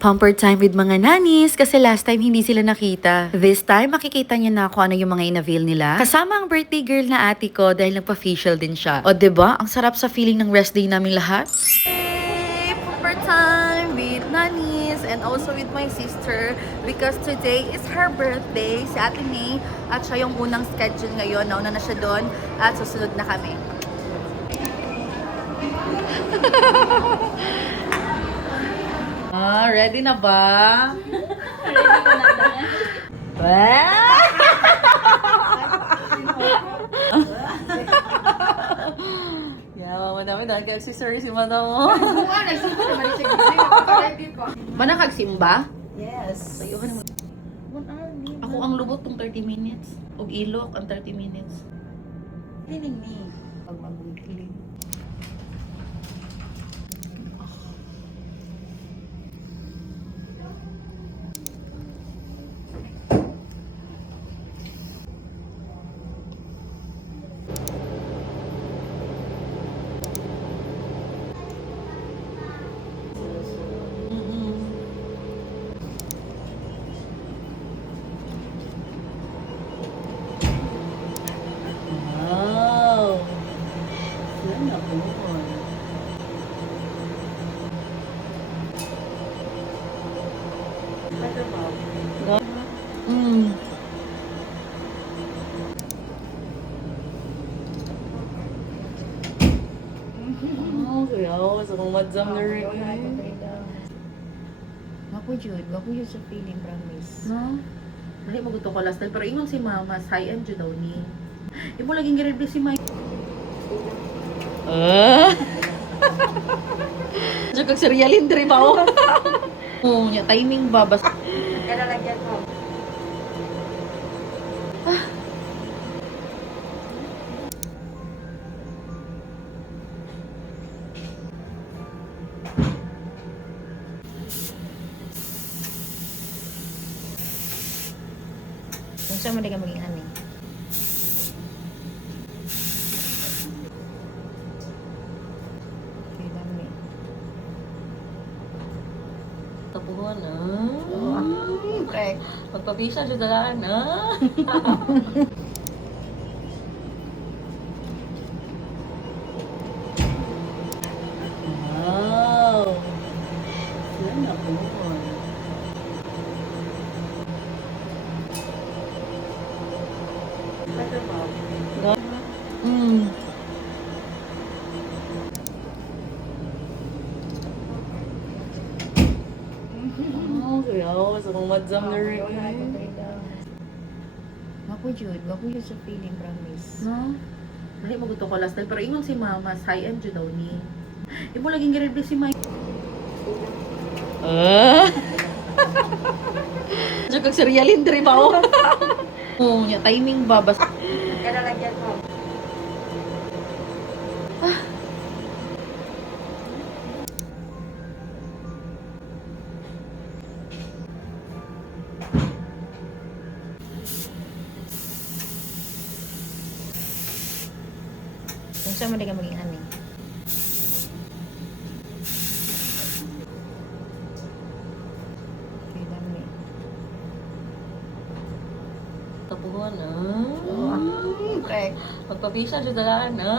Pamper time with mga nanis kasi last time hindi sila nakita. This time, makikita niya na kung ano yung mga in-avail nila. Kasama ang birthday girl na ate ko dahil nagpa-facial din siya. O diba? Ang sarap sa feeling ng rest day namin lahat. Hey, pamper time with nanis and also with my sister because today is her birthday, si Ate May, at siya yung unang schedule ngayon. Nauna na siya doon at susunod na kami. Ready na ba? Yeah, madami dahil kaya si Sir si Madam mo. Mana kagsimba? Yes. Ako ang lubot tong 30 minutes. Og ilok ang 30 minutes. Cleaning ni. Pag mag-clean. Wow. Yan ako. Oh, kaya ako sa kong madzam na rin. Wapo yun sa feeling, promise. No? Dali maguto ko last time. Pero ingon si mama, high-end yun daw ni. Imo laging gireble si Mike. Diyo kag serialin diri ba o? Oo, nya timing ba bas. Kaya lagyan mo. Kung saan mo ka maging ani? Tapuhan na. Correct. Magpapisa siya dalaan na. Wow. Yan ako. Oh, kaya ako sa kong madzam na rin. Wapo yun sa feeling, promise. No? Dali maguto ko last time. Pero ingon si mama, high-end yun daw ni. Imo laging gireble si Mike. Diyo kag serialin diri ba o? Oo, nya timing ba bas. Kaya lagyan mo. Kung saan mo ka maging ani? Tapuhan na. Correct. Magpapisa siya dalaan na.